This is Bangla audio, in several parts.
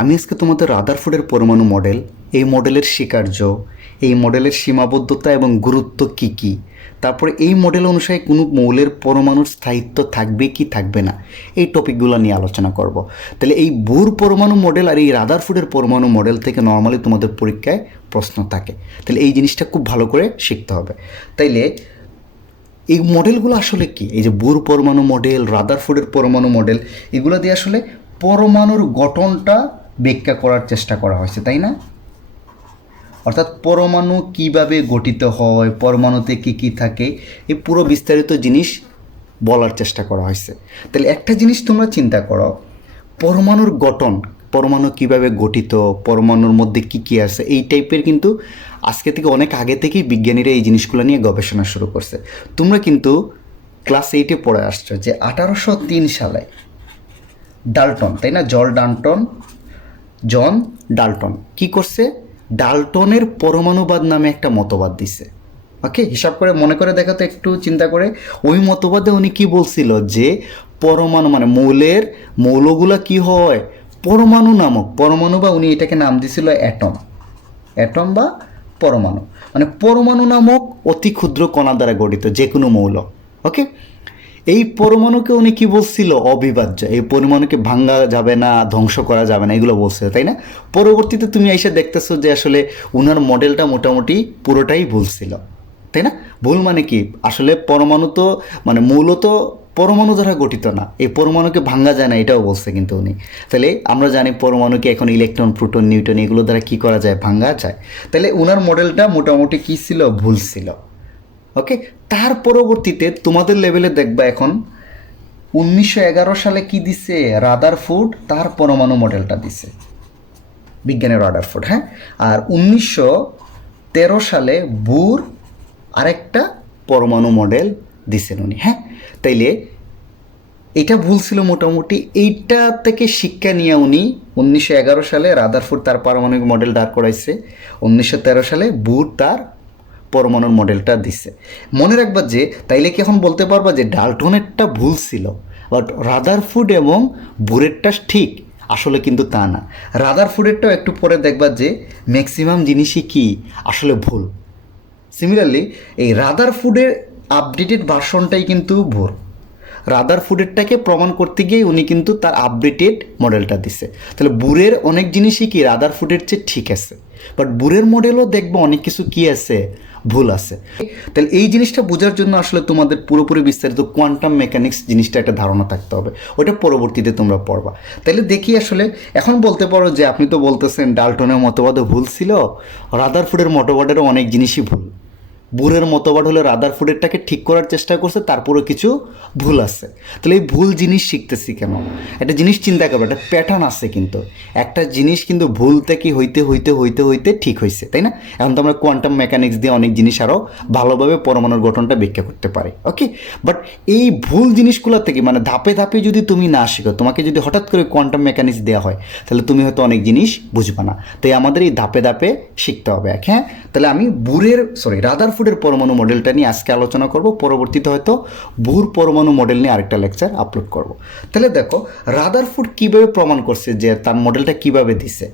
আমি আজকে তোমাদের রাদারফোর্ডের পরমাণু মডেল, এই মডেলের স্বীকার্য, এই মডেলের সীমাবদ্ধতা এবং গুরুত্ব কি কি, তারপরে এই মডেল অনুসারে কোনো মৌলের পরমাণুর স্থায়িত্ব থাকবে কি থাকবে না, এই টপিকগুলো নিয়ে আলোচনা করব। তাহলে এই বুর পরমাণু মডেল আর এই রাদারফোর্ডের পরমাণু মডেল থেকে নর্মালি তোমাদের পরীক্ষায় প্রশ্ন থাকে। তাহলে এই জিনিসটা খুব ভালো করে শিখতে হবে। তাইলে এই মডেলগুলো আসলে কি, এই যে বুর পরমাণু মডেল, রাদারফোর্ডের পরমাণু মডেল, এগুলো দিয়ে আসলে পরমাণুর গঠনটা ব্যাখ্যা করার চেষ্টা করা হয়েছে, তাই না? অর্থাৎ পরমাণু কিভাবে গঠিত হয়, পরমাণুতে কি কি থাকে, এই পুরো বিস্তারিত জিনিস বলার চেষ্টা করা হয়েছে। তাহলে একটা জিনিস তোমরা চিন্তা করো, পরমাণুর গঠন, পরমাণু কিভাবে গঠিত, পরমাণুর মধ্যে কি কি আছে, এই টাইপের কিন্তু আজকে থেকে অনেক আগে থেকেই বিজ্ঞানীরা এই জিনিসগুলো নিয়ে গবেষণা শুরু করছে। তোমরা কিন্তু ক্লাস 8-এ পড়ে আসছো যে 1803 সালে ডাল্টন, তাই না, জন ডাল্টন কি করছে, ডাল্টনের পরমাণুবাদ নামে একটা মতবাদ দিছে। ওকে, হিসাব করে মনে করে দেখা তো, একটু চিন্তা করে। ওই মতবাদে উনি কি বলছিল যে পরমাণু মানে মৌলগুলা কি হয়, পরমাণু নামক, পরমাণু বা উনি এটাকে নাম দিছিল অ্যাটম বা পরমাণু, মানে পরমাণু নামক অতি ক্ষুদ্র কণা দ্বারা গঠিত যে কোনো মৌল। ওকে, এই পরমাণুকে উনি কি বলছিল, অবিভাজ্য, এই পরমাণুকে ভাঙা যাবে না, ধ্বংস করা যাবে না, এগুলো বলছিল, তাই না? পরবর্তীতে তুমি এসে দেখতেছো যে আসলে উনার মডেলটা মোটামুটি পুরোটাই ভুল ছিল, তাই না? ভুল মানে কি, আসলে পরমাণু তো মানে মৌল তো পরমাণু দ্বারা গঠিত না, এই পরমাণুকে ভাঙা যায় না, এটাও বলছে কিন্তু উনি। তাহলে আমরা জানি পরমাণুকে এখন ইলেকট্রন, প্রোটন, নিউটন এগুলো দ্বারা কি করা যায়, ভাঙা যায়। তাহলে উনার মডেলটা মোটামুটি কি ছিল, ভুল ছিল। ওকে, তার পরবর্তীতে তোমাদের লেভেলে দেখবা এখন 1911 সালে কি দিছে, রাদারফোর্ড তার পরমাণু মডেলটা দিছে, বিজ্ঞানের রাদারফোর্ড, হ্যাঁ। আর 1913 সালে বুর আরেকটা পরমাণু মডেল দিছেন উনি, হ্যাঁ। তাইলে এটা ভুল ছিল মোটামুটি, এইটা থেকে শিক্ষা নিয়ে উনি 1911 সালে রাদারফোর্ড তার পারমাণবিক মডেল দাঁড় করাইছে, 1913 সালে বুর তার পরমাণুর মডেলটা দিছে। মনে রাখবা যে তাইলে কি এখন বলতে পারবা যে ডাল্টনেরটা ভুল ছিল, বাট রাদারফোর্ড এবং বুরেরটা ঠিক? আসলে কিন্তু তা না। রাদারফোর্ডেরটাও একটু পরে দেখবা যে ম্যাক্সিমাম জিনিসই কি আসলে ভুল। সিমিলারলি এই রাদারফোর্ডের আপডেটেড ভার্সনটাই কিন্তু ভুল। রাদারফোর্ডেরটাকে প্রমাণ করতে গিয়ে উনি কিন্তু তার আপডেটেড মডেলটা দিছে। তাহলে বুরের অনেক জিনিসই কি রাদারফোর্ডের চেয়ে ঠিক আছে, বাট বুরের মডেলও দেখবো অনেক কিছু কি আছে, ভুল আছে। তাহলে এই জিনিসটা বোঝার জন্য আসলে তোমাদের পুরোপুরি বিস্তারিত কোয়ান্টাম মেকানিক্স জিনিসটা একটা ধারণা থাকতে হবে, ওটা পরবর্তীতে তোমরা পড়বা। তাহলে দেখি আসলে এখন বলতে পারো যে আপনি তো বলতেছেন ডাল্টনের মতবাদও ভুল ছিল, রাদারফোর্ডের মতবাদেরও অনেক জিনিসই ভুল। বুরের মতবাদ হলে রাদারফোর্ডেরটাকে ঠিক করার চেষ্টা করছে, তারপরেও কিছু ভুল আছে। তাহলে এই ভুল জিনিস শিখতেছি কেন, একটা জিনিস চিন্তা করবো, একটা প্যাটার্ন আছে কিন্তু, একটা জিনিস কিন্তু ভুল থেকে হইতে হইতে হইতে হইতে ঠিক হয়েছে, তাই না? এখন তো আমরা কোয়ান্টাম মেকানিক্স দিয়ে অনেক জিনিস আরও ভালোভাবে পরমাণুর গঠনটা ব্যাখ্যা করতে পারি। ওকে, বাট এই ভুল জিনিসগুলো থেকে মানে ধাপে ধাপে যদি তুমি না শিখো, তোমাকে যদি হঠাৎ করে কোয়ান্টাম মেকানিক্স দেওয়া হয়, তাহলে তুমি হয়তো অনেক জিনিস বুঝবা না। তাই আমাদের এই ধাপে ধাপে শিখতে হবে। হ্যাঁ, তাহলে আমি রাদারফোর্ডের পরমাণু মডেলটা নিয়ে আজকে আলোচনা করব, পরবর্তীতে হয়তো বুর পরমাণু মডেল নিয়ে আরেকটা লেকচার আপলোড করব। তাহলে দেখো রাদারফোর্ড কীভাবে প্রমাণ করছে যে তার মডেলটা কিভাবে দিছে।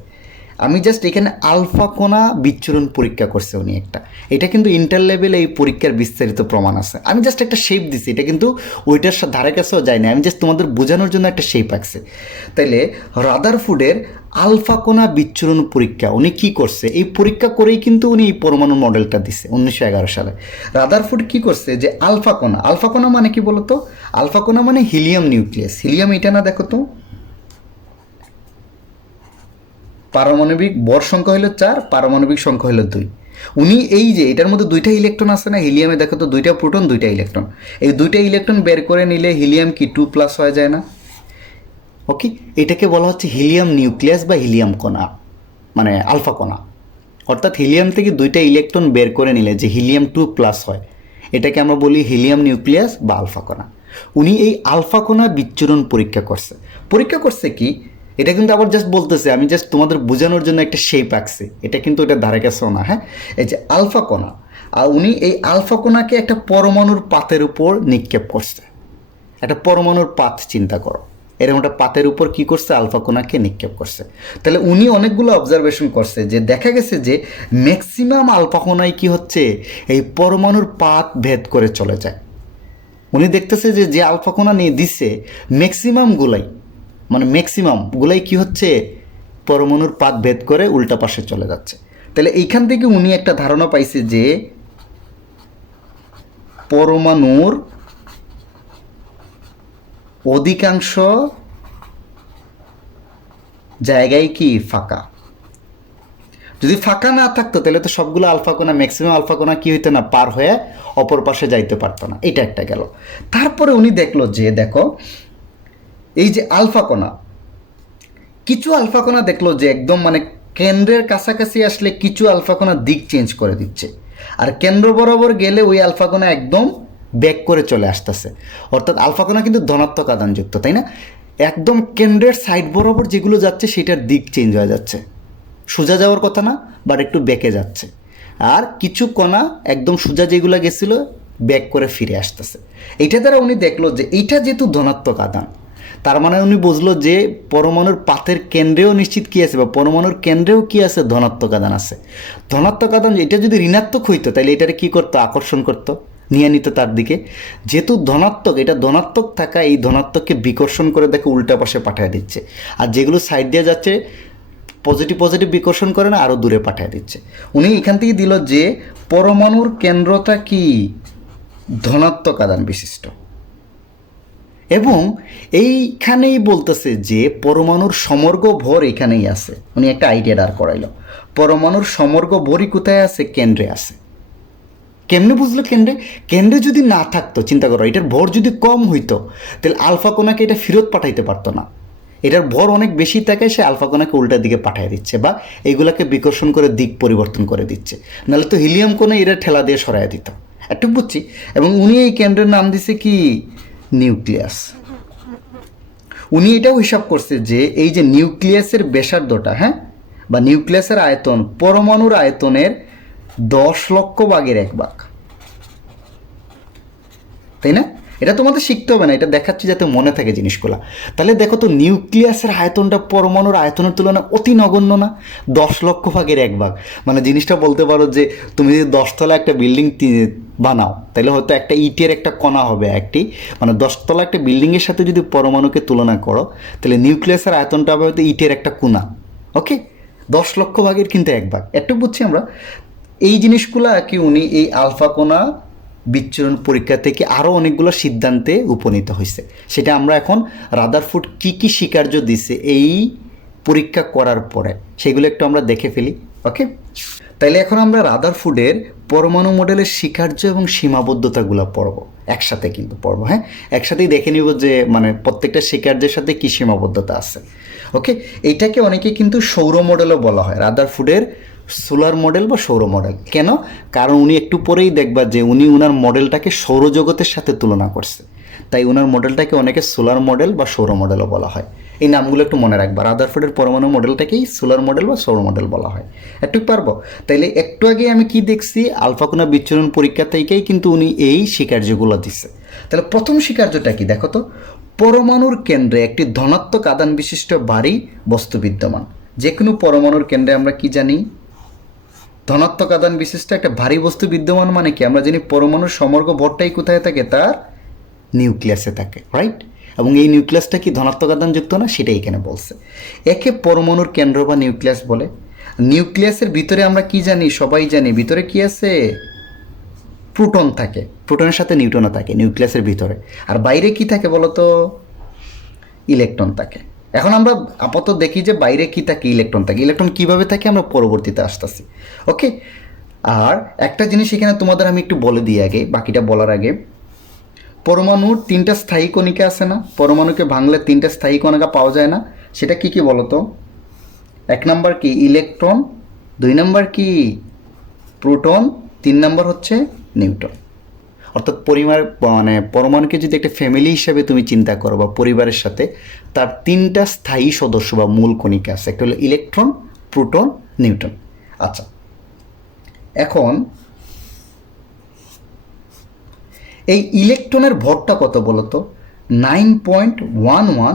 আমি জাস্ট এখানে আলফা কণা বিচ্ছুরণ পরীক্ষা করছে উনি একটা, এটা কিন্তু ইন্টার লেভেলে এই পরীক্ষার বিস্তারিত প্রমাণ আছে। আমি জাস্ট একটা শেপ দিছি, এটা কিন্তু ওইটার ধারে কাছেও যায়নি, আমি জাস্ট তোমাদের বোঝানোর জন্য একটা শেপ আঁকছে। তাইলে রাদারফোর্ডের আলফা কণা বিচ্ছুরণ পরীক্ষা উনি কি করছে, এই পরীক্ষা করেই কিন্তু উনি এই পরমাণু মডেলটা দিছে 1911 সালে। রাদারফোর্ড কি করছে যে আলফা কণা মানে কি বলতো, আলফা কণা মানে হিলিয়াম নিউক্লিয়াস। হিলিয়াম এটা না, দেখো তো পারমাণবিক ভর সংখ্যা হলো 4, পারমাণবিক সংখ্যা হলো 2। উনি এই যে এটার মধ্যে দুইটা ইলেকট্রন আছে না, হিলিয়ামে দেখো তো দুইটা প্রোটন দুইটা ইলেকট্রন, এই দুইটা ইলেকট্রন বের করে নিলে হিলিয়াম কি 2+ হয়ে যায় না? ওকে, এটাকে বলা হচ্ছে হিলিয়াম নিউক্লিয়াস বা হিলিয়াম কণা, মানে আলফা কণা। অর্থাৎ হিলিয়াম থেকে দুইটা ইলেকট্রন বের করে নিলে যে হিলিয়াম 2+ হয়, এটাকে আমরা বলি হিলিয়াম নিউক্লিয়াস বা আলফা কণা। উনি এই আলফা কণা বিচ্ছুরণ পরীক্ষা করছে কি, এটা কিন্তু আবার জাস্ট বলতেছে, আমি জাস্ট তোমাদের বোঝানোর জন্য একটা শেপ আঁকছি, এটা কিন্তু এটা ধারে কাছেও না। হ্যাঁ, এই যে আলফা কণা, আর উনি এই আলফা কণাকে একটা পরমাণুর পাতের উপর নিক্ষেপ করছে। একটা পরমাণুর পাত চিন্তা করো, এরকম একটা পাতের উপর কি করছে, আলফা কণাকে নিক্ষেপ করছে। তাহলে উনি অনেকগুলো অবজারভেশন করছে যে দেখা গেছে যে ম্যাক্সিমাম আলফা কণায় কি হচ্ছে, এই পরমাণুর পাত ভেদ করে চলে যায়। উনি দেখতেছে যে যে আলফা কণা নিয়ে দিচ্ছে ম্যাক্সিমামগুলাই কি হচ্ছে, পরমাণুর পাত ভেদ করে উল্টা পাশে চলে যাচ্ছে। তাহলে এইখান থেকে উনি একটা ধারণা পাইছে যে পরমাণুর অধিকাংশ জায়গায় কি ফাঁকা। যদি ফাঁকা না থাকতো তাহলে তো সবগুলো আলফা কণা, ম্যাক্সিমাম আলফা কণা কি হইতো না, পার হয়ে অপর পাশে যাইতে পারতো না। এটা একটা গেল। তারপরে উনি দেখলো যে দেখো এই যে আলফা কণা, কিছু আলফা কণা দেখলো যে একদম মানে কেন্দ্রের কাছাকাছি আসলে কিছু আলফা কণা দিক চেঞ্জ করে দিচ্ছে, আর কেন্দ্র বরাবর গেলে ওই আলফা কণা একদম ব্যাক করে চলে আসতেছে। অর্থাৎ আলফা কণা কিন্তু ধনাত্মক আধানযুক্ত, তাই না? একদম কেন্দ্রের সাইড বরাবর যেগুলো যাচ্ছে সেটার দিক চেঞ্জ হয়ে যাচ্ছে, সোজা যাওয়ার কথা না, বাট একটু বেঁকে যাচ্ছে। আর কিছু কণা একদম সোজা যেগুলো গেছিলো ব্যাক করে ফিরে আসতেছে। এইটা দ্বারা উনি দেখলো যে এইটা যেহেতু ধনাত্মক আধান, তার মানে উনি বুঝলো যে পরমাণুর পাতের কেন্দ্রেও নিশ্চিত কী আছে, বা পরমাণুর কেন্দ্রেও কী আছে, ধনাত্মক আধান আছে। ধনাত্মক আধান এটা যদি ঋণাত্মক হইতো তাহলে এটারে কী করতো, আকর্ষণ করতো, নিয়ে নিত তার দিকে। যেহেতু ধনাত্মক, এটা ধনাত্মক থাকা, এই ধনাত্মককে বিকর্ষণ করে দেখে উল্টা পাশে পাঠিয়ে দিচ্ছে। আর যেগুলো সাইড দিয়ে যাচ্ছে পজিটিভ বিকর্ষণ করে না, আরও দূরে পাঠিয়ে দিচ্ছে। উনি এখান থেকে দিল যে পরমাণুর কেন্দ্রটা কি, ধনাত্মক আধান বিশিষ্ট। এবং এইখানেই বলতেছে যে পরমাণুর সমগ্র ভর এখানেই আছে। উনি একটা আইডিয়া দাঁড় করাইল, পরমাণুর সমগ্র ভরই কোথায় আছে, কেন্দ্রে আছে। কেমনে বুঝলো কেন্দ্রে? কেন্দ্রে যদি না থাকতো, চিন্তা করো, এটার ভর যদি কম হইতো তাহলে আলফা কণাকে এটা ফেরত পাঠাইতে পারতো না। এটার ভর অনেক বেশি থাকে, সে আলফা কণাকে উল্টা দিকে পাঠিয়ে দিচ্ছে, বা এইগুলাকে বিকর্ষণ করে দিক পরিবর্তন করে দিচ্ছে। নাহলে তো হিলিয়াম কণা এরা ঠেলা দিয়ে সরাই দিত। একটু বুঝছি। এবং উনি এই কেন্দ্রের নাম দিছে কি, নিউক্লিয়াস। উনি এটাও হিসাব করছে যে এই যে নিউক্লিয়াসের ব্যাসার্ধটা, হ্যাঁ, বা নিউক্লিয়াসের আয়তন পরমাণুর আয়তনের 10,00,000 ভাগের 1 ভাগ, তাই না? এটা তোমাদের শিখতে হবে না, এটা দেখাচ্ছি যাতে মনে থাকে জিনিসগুলো। তাহলে দেখো তো, নিউক্লিয়াসের আয়তনটা পরমাণুর আয়তনের তুলনায় অতি নগণ্য না? 10,00,000 ভাগের 1 ভাগ। মানে জিনিসটা বলতে পারো যে তুমি যদি 10তলা একটা বিল্ডিং বানাও, তাহলে হয়তো একটা ইটের একটা কণা হবে একটি, মানে 10তলা একটা বিল্ডিংয়ের সাথে যদি পরমাণুকে তুলনা করো, তাহলে নিউক্লিয়াসের আয়তনটা হবে হয়তো ইটের একটা কোণা। ওকে, 10,00,000 ভাগের কিন্তু 1 ভাগ। একটু বুঝছি আমরা। এই জিনিসগুলো কি উনি এই আলফা কণা বিচ্ছুরণ পরীক্ষা থেকে আরও অনেকগুলো সিদ্ধান্তে উপনীত হয়েছে। সেটা আমরা এখন রাদারফোর্ড কী কী স্বীকার্য দিছে এই পরীক্ষা করার পরে, সেগুলো একটু আমরা দেখে ফেলি। ওকে, তাইলে এখন আমরা রাদারফোর্ডের পরমাণু মডেলের স্বীকার্য এবং সীমাবদ্ধতাগুলো পড়ব, একসাথে কিন্তু পড়ব। হ্যাঁ, একসাথেই দেখে নিব যে মানে প্রত্যেকটা স্বীকার্যের সাথে কী সীমাবদ্ধতা আছে। ওকে, এইটাকে অনেকে কিন্তু সৌর মডেলও বলা হয়, রাদারফোর্ডের সোলার মডেল বা সৌর মডেল। কেন? কারণ উনি একটু পরেই দেখবা যে উনি উনার মডেলটাকে সৌরজগতের সাথে তুলনা করছে, তাই উনার মডেলটাকে অনেকে সোলার মডেল বা সৌর মডেলও বলা হয়। এই নামগুলো একটু মনে রাখবা, রাদারফোর্ডের পরমাণু মডেলটাকেই সোলার মডেল বা সৌর মডেল বলা হয়। একটু পারবো? তাইলে একটু আগে আমি কি দেখছি, আলফা কণা বিচ্ছুরণ পরীক্ষা থেকেই কিন্তু উনি এই স্বীকার্যগুলো দিচ্ছে। তাহলে প্রথম স্বীকার্যটা কি দেখো তো, পরমাণুর কেন্দ্রে একটি ধনাত্মক আধান বিশিষ্ট ভারী বস্তু বিদ্যমান। যে কোনো পরমাণুর কেন্দ্রে আমরা কি জানি, ধনাত্মক আধান বিশিষ্ট একটা ভারী বস্তু বিদ্যমান। মানে কি, আমরা জানি পরমাণুর সমগ্র ভরটাই কোথায় থাকে, তার নিউক্লিয়াসে থাকে, রাইট? এবং এই নিউক্লিয়াসটা কি ধনাত্মক আধানযুক্ত না, সেটাই এখানে বলছে। একে পরমাণুর কেন্দ্র বা নিউক্লিয়াস বলে। নিউক্লিয়াসের ভিতরে আমরা কি জানি, সবাই জানি ভিতরে কি আছে, প্রোটন থাকে। প্রোটনের সাথে নিউট্রনও থাকে নিউক্লিয়াসের ভিতরে। আর বাইরে কি থাকে বলো তো, ইলেকট্রন থাকে। এখন আমরা আপাতত দেখি যে বাইরে কি থাকে, ইলেকট্রন থাকে। ইলেকট্রন কিভাবে থাকে আমরা পরবর্তীতে আসতেছি। ওকে, আর একটা জিনিস এখানে তোমাদের আমি একটু বলে দিই আগে, বাকিটা বলার আগে, পরমাণুর 3টা স্থায়ী কণিকা আছে না? পরমাণুকে ভাঙলে 3টা স্থায়ী কণিকা পাওয়া যায় না? সেটা কি কি বলো তো? 1 নম্বর কি, ইলেকট্রন। 2 নম্বর কি, প্রোটন। 3 নম্বর হচ্ছে নিউট্রন। অর্থাৎ মানে পরমাণুকে যদি একটা ফ্যামিলি হিসাবে তুমি চিন্তা করো বা পরিবারের সাথে, তার 3টা স্থায়ী সদস্য বা মূল কণিকা আছে। একটা হলো ইলেকট্রন, প্রোটন, নিউট্রন। আচ্ছা, এখন এই ইলেকট্রনের ভরটা কত বলো তো? 9.11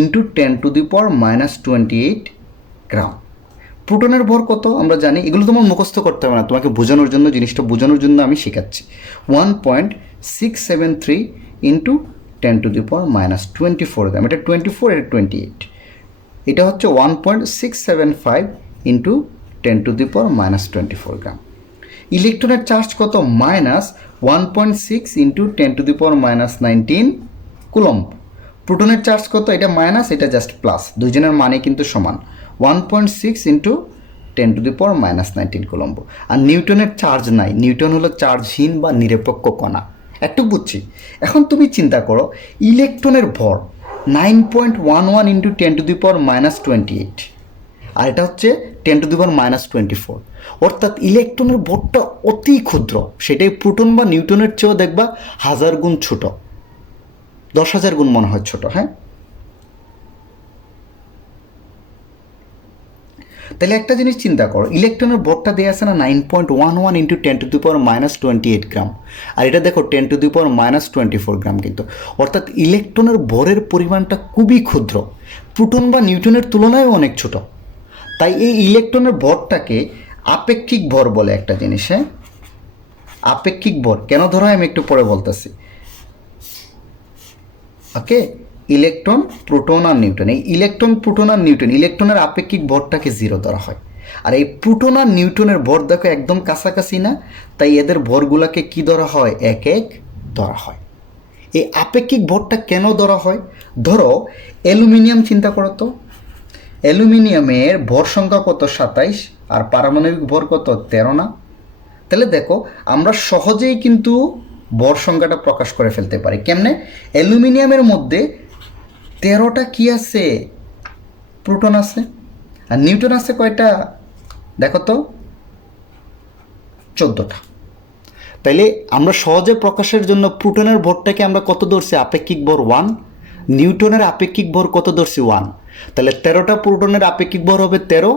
ইন্টু 10⁻⁻28 গ্রাম। প্রোটনের ভর কত আমরা জানি, এগুলো তোমার মুখস্থ করতে হবে না, তোমাকে বোঝানোর জন্য, জিনিসটা বোঝানোর জন্য আমি শেখাচ্ছি। 1.673 ইন্টু 10⁻24 গ্রাম, এটা 24, এটা 28, এটা হচ্ছে 1.675 ইন্টু 10⁻24 গ্রাম। ইলেকট্রনের চার্জ কত? -1.6 ইন্টু 10⁻19 কুলম্ব। প্রোটনের চার্জ কত? এটা মাইনাস, এটা জাস্ট প্লাস, দুইজনের মানে কিন্তু সমান, 1.6 ইন্টু 10⁻19 কুলম্ব। আর নিউটনের চার্জ নাই, নিউটন হলো চার্জহীন বা নিরপেক্ষ কণা। একটু বুঝছি। এখন তুমি চিন্তা করো, ইলেকট্রনের ভর 9.11 ইন্টু 10⁻28, আর এটা হচ্ছে 10⁻24, অর্থাৎ ইলেকট্রনের ভরটা অতি ক্ষুদ্র, সেটাই প্রোটন বা নিউটনের চেয়েও দেখবা 1000 গুণ ছোট, 10,000 গুণ মনে হয় ছোট। হ্যাঁ, তাহলে একটা জিনিস চিন্তা করো, ইলেকট্রনের ভরটা দেওয়া আছে না 9.11 ইন্টু 10⁻28 গ্রাম, আর এটা দেখো 10⁻24 গ্রাম কিন্তু, অর্থাৎ ইলেকট্রনের ভরের পরিমাণটা খুবই ক্ষুদ্র, প্রোটন বা নিউটনের তুলনায় অনেক ছোট। তাই এই ইলেকট্রনের ভরটাকে আপেক্ষিক ভর বলে একটা জিনিস। হ্যাঁ, আপেক্ষিক ভর কেন ধরা হয় আমি একটু পরে বলতেছি। ওকে, ইলেকট্রন, প্রোটন আর নিউটন, এই ইলেকট্রন, প্রোটন আর নিউটন, ইলেকট্রনের আপেক্ষিক ভরটাকে 0 ধরা হয়। আর এই প্রোটন আর নিউটনের ভর দেখো একদম কাছাকাছি না, তাই এদের ভরগুলোকে কি ধরা হয়? 1 ধরা হয়। এই আপেক্ষিক ভরটা কেন ধরা হয়? ধরো অ্যালুমিনিয়াম চিন্তা করো তো, অ্যালুমিনিয়ামের ভর সংখ্যা কত? 27, আর পারমাণবিক ভর কত? 13 না? তাহলে দেখো আমরা সহজেই কিন্তু ভর সংখ্যাটা প্রকাশ করে ফেলতে পারি। কেমনে? অ্যালুমিনিয়ামের মধ্যে 13টা কি আছে? প্রোটন আছে। আর নিউটন আছে কয়টা? দেখো তো, 14টা। তাইলে আমরা সহজে প্রকাশের জন্য প্রোটনের ভরটাকে আমরা কত ধরছি? আপেক্ষিক ভর 1। নিউটনের আপেক্ষিক ভর কত ধরছি? 1। তাহলে 13টা প্রোটনের আপেক্ষিক ভর হবে 13,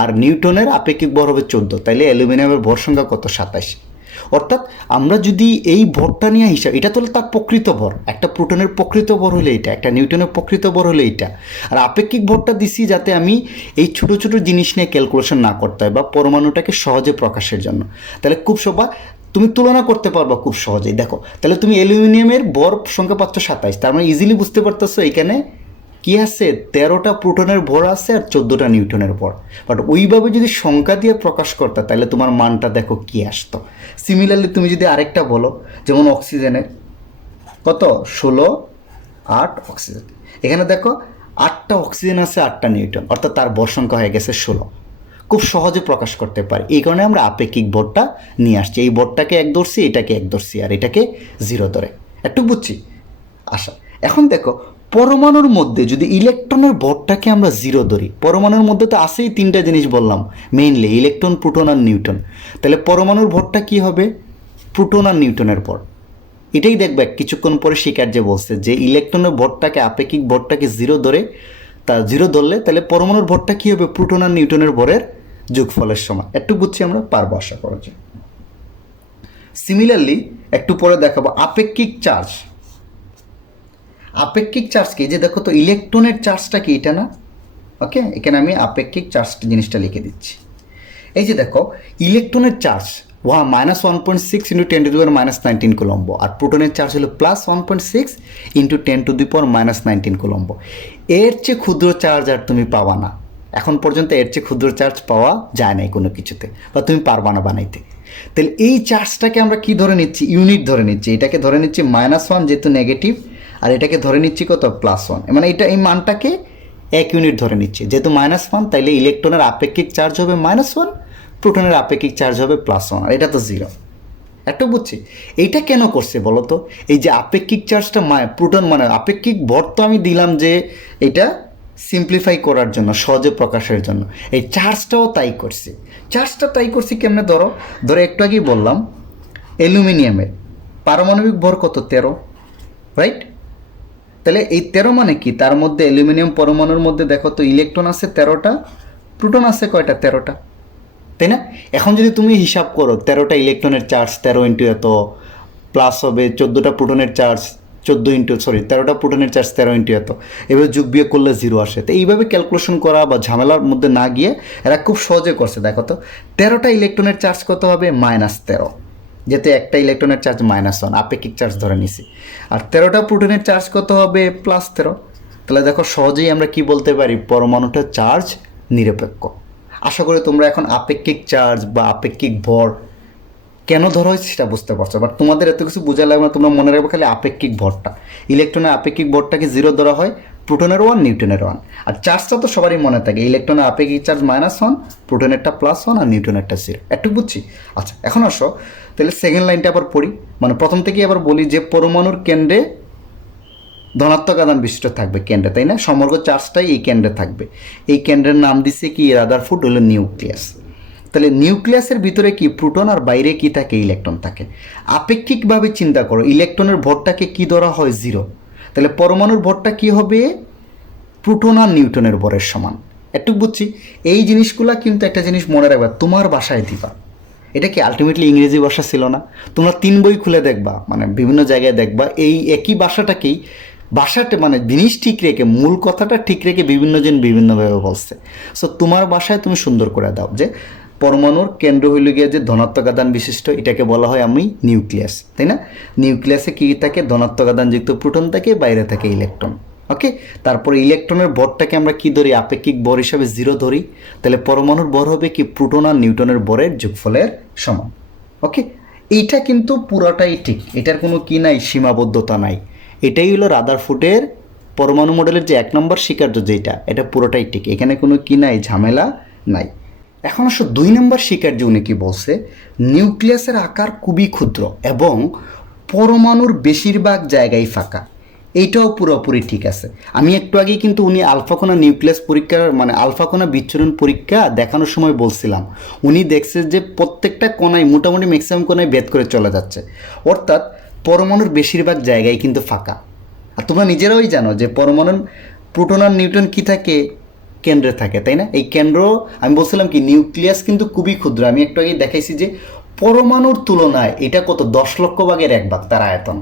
আর নিউটনের আপেক্ষিক ভর হবে 14। তাইলে অ্যালুমিনিয়ামের ভর সংখ্যা কত? 27। অর্থাৎ আমরা যদি এই ভরটা নিয়ে হিসাব, এটা তো তার প্রকৃত ভর, একটা প্রোটনের প্রকৃত ভর হলে এটা, একটা নিউটনের প্রকৃত ভর হলে এটা, আর আপেক্ষিক ভরটা দিছি যাতে আমি এই ছোট ছোট জিনিস নিয়ে ক্যালকুলেশন না করতে হয়, বা পরমাণুটাকে সহজে প্রকাশের জন্য। তাহলে খুব সবা তুমি তুলনা করতে পারবা খুব সহজেই। দেখো তাহলে তুমি অ্যালুমিনিয়ামের ভর সংখ্যা পাচ্ছ 27, তার মানে ইজিলি বুঝতে পারতেছো এখানে কি আছে? 13টা প্রোটনের ভর আছে আর 14টা নিউটনের ভর। বাট ওইভাবে যদি সংখ্যা দিয়ে প্রকাশ করতে তাহলে তোমার মানটা দেখো কি আসতো। সিমিলারলি তুমি যদি আরেকটা বলো, যেমন অক্সিজেনের কত? 16, 8 অক্সিজেন, এখানে দেখো 8টা অক্সিজেন আছে, 8টা নিউটন, অর্থাৎ তার ভর সংখ্যা হয়ে গেছে 16। খুব সহজে প্রকাশ করতে পারি, এই কারণে আমরা আপেক্ষিক ভরটা নিয়ে আসছি। এই ভরটাকে 1 ধরছি, এটাকে 1 ধরছি, আর এটাকে 0 ধরে। একটু বুঝছি? আশা। এখন দেখো পরমাণুর মধ্যে যদি ইলেকট্রনের ভরটাকে আমরা 0 ধরি, পরমাণুর মধ্যে তো আসেই 3টা জিনিস বললাম মেইনলি, ইলেকট্রন, প্রোটন আর নিউটন। তাহলে পরমাণুর ভরটা কি হবে? প্রোটন আর নিউটনের ভর। এটাই দেখবে কিছুক্ষণ পরে শিকার যে বলছে যে ইলেকট্রনের ভরটাকে, আপেক্ষিক ভরটাকে 0 ধরে, তা 0 ধরলে তাহলে পরমাণুর ভরটা কি হবে? প্রোটন আর নিউটনের ভরের যোগফলের সমান। একটু বুঝছি আমরা, পারবো আশা করা যায়। সিমিলারলি একটু পরে দেখাবো আপেক্ষিক চার্জ। আপেক্ষিক চার্জ কি? যে দেখো তো ইলেকট্রনের চার্জটা কি? এটা না? ওকে, এখানে আমি আপেক্ষিক চার্জ জিনিসটা লিখে দিচ্ছি। এই যে দেখো ইলেকট্রনের চার্জ -1.6 ইন্টু 10⁻19 কুলম্ব, আর প্রোটনের চার্জ হলো +1.6 ইন্টু 10⁻19 কুলম্ব। এর চেয়ে ক্ষুদ্র চার্জ আর তুমি পাবা না, এখন পর্যন্ত এর চেয়ে ক্ষুদ্র চার্জ পাওয়া যায় নাই কোনো কিছুতে, বা তুমি পারবা না বানাইতে। তাহলে এই চার্জটাকে আমরা কি ধরে নিচ্ছি? ইউনিট ধরে নিচ্ছি। এটাকে ধরে নিচ্ছি -1 যেহেতু নেগেটিভ, আর এটাকে ধরে নিচ্ছি কত? +1, মানে এটা এই মানটাকে 1 ইউনিট ধরে নিচ্ছি। যেহেতু -1, তাইলে ইলেকট্রনের আপেক্ষিক চার্জ হবে -1, প্রোটনের আপেক্ষিক চার্জ হবে +1, আর এটা তো 0। একটু বুঝছি এইটা কেন করছে বলো তো? এই যে আপেক্ষিক চার্জটা প্রোটন মানে আপেক্ষিক ভর তো আমি দিলাম যে এটা সিম্পলিফাই করার জন্য, সহজে প্রকাশের জন্য। এই চার্জটাও তাই করছে। চার্জটা তাই করছি কেমনে? ধরো একটু আগেই বললাম অ্যালুমিনিয়ামের পারমাণবিক ভর কত? 13, রাইট? তাহলে এই 13 মানে কি? তার মধ্যে অ্যালুমিনিয়াম পরমাণুর মধ্যে দেখো তো ইলেকট্রন আছে 13টা, প্রোটন আছে কয়টা? 13টা, তাই না? এখন যদি তুমি হিসাব করো 13টা ইলেকট্রনের চার্জ 13 ইন্টু এত, প্লাস হবে 14টা প্রোটনের চার্জ 13টা প্রোটনের চার্জ 13 ইন্টু এত, এভাবে যোগ বিয়োগ করলে 0 আসে। তো এইভাবে ক্যালকুলেশন করা বা ঝামেলার মধ্যে না গিয়ে এরা খুব সহজে করছে। দেখো তো 13টা ইলেকট্রনের চার্জ কত হবে, -13, যেহেতু একটা ইলেকট্রনের চার্জ -1 আপেক্ষিক চার্জ ধরে নিছি। আর 13টা প্রোটনের চার্জ কত হবে, +13। তাহলে দেখো সহজেই আমরা কি বলতে পারি, পরমাণুটার চার্জ নিরপেক্ষ। আশা করি তোমরা এখন আপেক্ষিক চার্জ বা আপেক্ষিক ভর কেন ধরা হয়েছে সেটা বুঝতে পারছো। বাট তোমাদের এত কিছু বোঝা লাগবে না, তোমরা মনে রাখবে খালি আপেক্ষিক ভরটা। ইলেকট্রনের আপেক্ষিক ভরটাকে 0 ধরা হয়, প্রোটনের 1, নিউটনের 1। আর চার্জটা তো সবারই মনে থাকে, ইলেকট্রনের আপেক্ষিক চার্জ -1, প্রোটনেরটা +1 আর নিউটনেরটা 0। একটু বুঝছি। আচ্ছা এখন আসো তাহলে সেকেন্ড লাইনটা আবার পড়ি, মানে প্রথম থেকেই আবার বলি যে পরমাণুর কেন্দ্রে ধনাত্মক আধান বিশিষ্ট থাকবে কেন্দ্রে, তাই না? সমগ্র চার্জটাই এই কেন্দ্রে থাকবে। এই কেন্দ্রের নাম দিচ্ছে কি, রাদারফোর্ড, হলো নিউক্লিয়াস। তাহলে নিউক্লিয়াসের ভিতরে কি প্রোটন আর বাইরে কি থাকে, ইলেকট্রন থাকে। আপেক্ষিকভাবে চিন্তা করো, ইলেকট্রনের ভরটাকে কি ধরা হয়, 0। তাহলে পরমাণুর ভরটা কি হবে, প্রোটন আর নিউটনের ভরের সমান। একটু বুঝছি। এই জিনিসগুলা কিন্তু একটা জিনিস মনে রাখবা, তোমার বাসায় দিবা। এটা কি আলটিমেটলি ইংরেজি ভাষা ছিল না? তোমরা 3 বই খুলে দেখবা, মানে বিভিন্ন জায়গায় দেখবা এই একই ভাষাটাকেই, ভাষাটা মানে জিনিস ঠিক রেখে, মূল কথাটা ঠিক রেখে বিভিন্ন জন বিভিন্নভাবে বলছে। সো তোমার ভাষায় তুমি সুন্দর করে দাও যে পরমাণুর কেন্দ্র হইল গিয়ে যে ধনাত্মক আধান বিশিষ্ট, এটাকে বলা হয় আমি নিউক্লিয়াস, তাই না? নিউক্লিয়াসে কী থাকে, ধনাত্মক আধানযুক্ত প্রোটন থাকে, বাইরে থাকে ইলেকট্রন। ওকে, তারপরে ইলেকট্রনের ভরটাকে আমরা কি ধরি, আপেক্ষিক ভর হিসাবে 0 ধরি। তাহলে পরমাণুর ভর হবে কি, প্রোটন আর নিউটনের ভরের যোগফলের সমান। ওকে, এইটা কিন্তু পুরোটাই ঠিক, এটার কোনো কি নাই, সীমাবদ্ধতা নাই। এটাই হলো রাদারফোর্ডের পরমাণু মডেলের যে 1 নম্বর স্বীকার্য যেটা, এটা পুরোটাই ঠিক, এখানে কোনো কি নাই, ঝামেলা নাই। এখন অবশ্য 2 নম্বর স্বীকার্য উনি কি বলছে, নিউক্লিয়াসের আকার খুবই ক্ষুদ্র এবং পরমাণুর বেশিরভাগ জায়গায় ফাঁকা। এইটাও পুরোপুরি ঠিক আছে। আমি একটু আগেই কিন্তু উনি আলফাকণা নিউক্লিয়াস পরীক্ষার মানে আলফাকণা বিচ্ছুরণ পরীক্ষা দেখানোর সময় বলছিলাম, উনি দেখছে যে প্রত্যেকটা কণায় মোটামুটি ম্যাক্সিমাম কণায় ভেদ করে চলে যাচ্ছে, অর্থাৎ পরমাণুর বেশিরভাগ জায়গায় কিন্তু ফাঁকা। আর তোমরা নিজেরাই জানো যে পরমাণুর প্রোটন আর নিউট্রন কী থাকে, কেন্দ্রে থাকে, তাই না? এই কেন্দ্র, আমি বলছিলাম কি নিউক্লিয়াস কিন্তু খুবই ক্ষুদ্র। আমি একটু আগে দেখাইছি যে পরমাণুর তুলনায় এটা কত, 10 লক্ষ ভাগের 1 ভাগ তার আয়তন।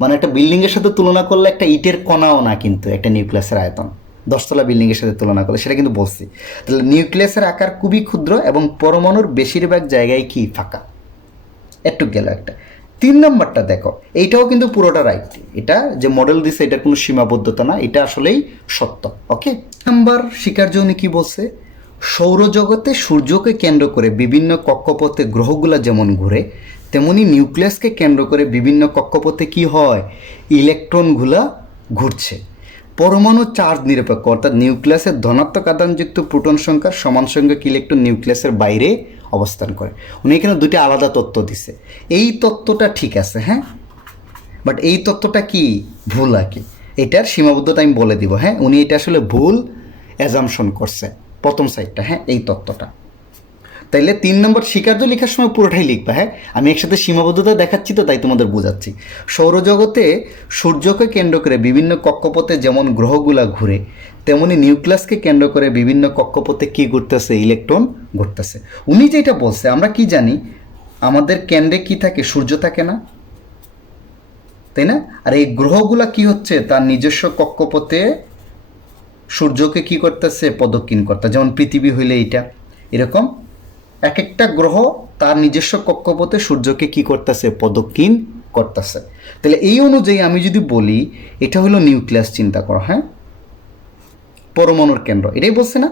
মানে একটা বিল্ডিংয়ের সাথে তুলনা করলে একটা ইটের কণাও না কিন্তু একটা নিউক্লিয়াসের আয়তন, 10তলা বিল্ডিংয়ের সাথে তুলনা করলে, সেটা কিন্তু বলছি। তাহলে নিউক্লিয়াসের আকার খুবই ক্ষুদ্র এবং পরমাণুর বেশিরভাগ জায়গায় কি ফাঁকা। একটু গেল একটা। 3 নম্বরটা দেখো, এইটাও কিন্তু পুরোটা রাইট। এটা যে মডেল দিছে এটার কোনো সীমাবদ্ধতা না, এটা আসলেই সত্য। ওকে, নাম্বার স্বীকার্য উনি কি বলছে, সৌরজগতে সূর্যকে কেন্দ্র করে বিভিন্ন কক্ষপথে গ্রহগুলা যেমন ঘুরে, তেমনি নিউক্লিয়াসকে কেন্দ্র করে বিভিন্ন কক্ষপথে কি হয়, ইলেকট্রনগুলা ঘুরছে। পরমাণু চার্জ নিরপেক্ষ, অর্থাৎ নিউক্লিয়াসের ধনাত্মক আধানযুক্ত প্রোটন সংখ্যার সমান সংখ্যক ইলেকট্রন নিউক্লিয়াসের বাইরে অবস্থান করে। উনি এখানে 2টি আলাদা তত্ত্ব দিছে। এই তত্ত্বটা ঠিক আছে, হ্যাঁ, বাট এই তত্ত্বটা কি ভুল আর কি, এটার সীমাবদ্ধতা আমি বলে দিব। হ্যাঁ, উনি এটা আসলে ভুল অ্যাজামশন করছে প্রথম সাইডটা, হ্যাঁ, এই তত্ত্বটা। তাইলে 3 নম্বর স্বীকার্য লেখার সময় পুরোটাই লিখবা। হ্যাঁ, আমি একসাথে সীমাবদ্ধতা দেখাচ্ছি তো তাই তোমাদের বোঝাচ্ছি। সৌরজগতে সূর্যকে কেন্দ্র করে বিভিন্ন কক্ষপথে যেমন গ্রহগুলা ঘুরে, তেমনি নিউক্লিয়াসকে কেন্দ্র করে বিভিন্ন কক্ষপথে কি ঘুরতেছে, ইলেকট্রন ঘুরতেছে। উনি যেটা বলছে, আমরা কি জানি, আমাদের কেন্দ্রে কি থাকে, সূর্য থাকে না, তাই না? আর এই গ্রহগুলা কি হচ্ছে, তার নিজস্ব কক্ষপথে সূর্যকে কি করতেছে, প্রদক্ষিণ করতে। যেমন পৃথিবী হইলে এইটা এরকম এক একটা গ্রহ তার নিজস্ব কক্ষপথে সূর্যকে কি করতেছে, প্রদক্ষিণ করতেছে। তাহলে এই অনুযায়ী আমি যদি বলি এটা হলো নিউক্লিয়াস, চিন্তা করো, হ্যাঁ, পরমাণুর কেন্দ্র, এটাই বলছে না।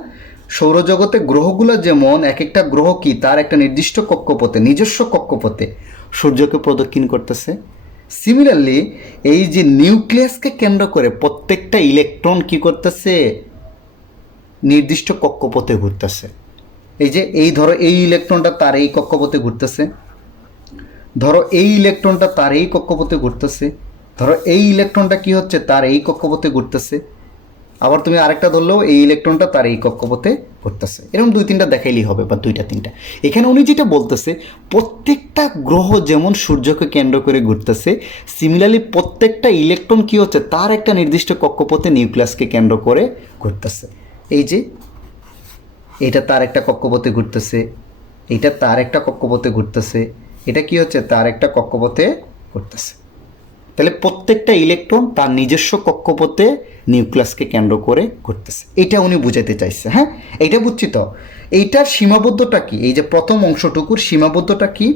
সৌরজগতে গ্রহগুলো যেমন এক একটা গ্রহ কি তার একটা নির্দিষ্ট কক্ষপথে, নিজস্ব কক্ষপথে সূর্যকে প্রদক্ষিণ করতেছে, সিমিলারলি এই যে নিউক্লিয়াসকে কেন্দ্র করে প্রত্যেকটা ইলেকট্রন কি করতেছে, নির্দিষ্ট কক্ষপথে ঘুরতেছে। এই যে এই ধরো এই ইলেকট্রনটা তার এই কক্ষপথে ঘুরতেছে, ধরো এই ইলেকট্রনটা তার এই কক্ষপথে ঘুরতেছে, ধরো এই ইলেকট্রনটা কি হচ্ছে, তার এই কক্ষপথে ঘুরতেছে, আবার তুমি আরেকটা ধরলেও এই ইলেকট্রনটা তার এই কক্ষপথে ঘুরতেছে। এরকম 2-3টা দেখাইলেই হবে, বা 2-3টা। এখানে উনি যেটা বলতেছে, প্রত্যেকটা গ্রহ যেমন সূর্যকে কেন্দ্র করে ঘুরতেছে, সিমিলারলি প্রত্যেকটা ইলেকট্রন কি হচ্ছে, তার একটা নির্দিষ্ট কক্ষপথে নিউক্লিয়াসকে কেন্দ্র করে ঘুরতেছে। এই যে এটা তার একটা কক্ষপথে ঘুরতেছে, এটা তার একটা কক্ষপথে ঘুরতেছে, এটা কি হচ্ছে, তার একটা কক্ষপথে ঘুরতেছে। তাহলে প্রত্যেকটা ইলেকট্রন তার নিজস্ব কক্ষপথে নিউক্লিয়াসকে কেন্দ্র করে ঘুরতেছে, এটা উনি বুঝাতে চাইছে। হ্যাঁ, এইটা বুঝছি তো। এইটার সীমাবদ্ধতা কি, এই যে প্রথম অংশটুকুর সীমাবদ্ধতা কি,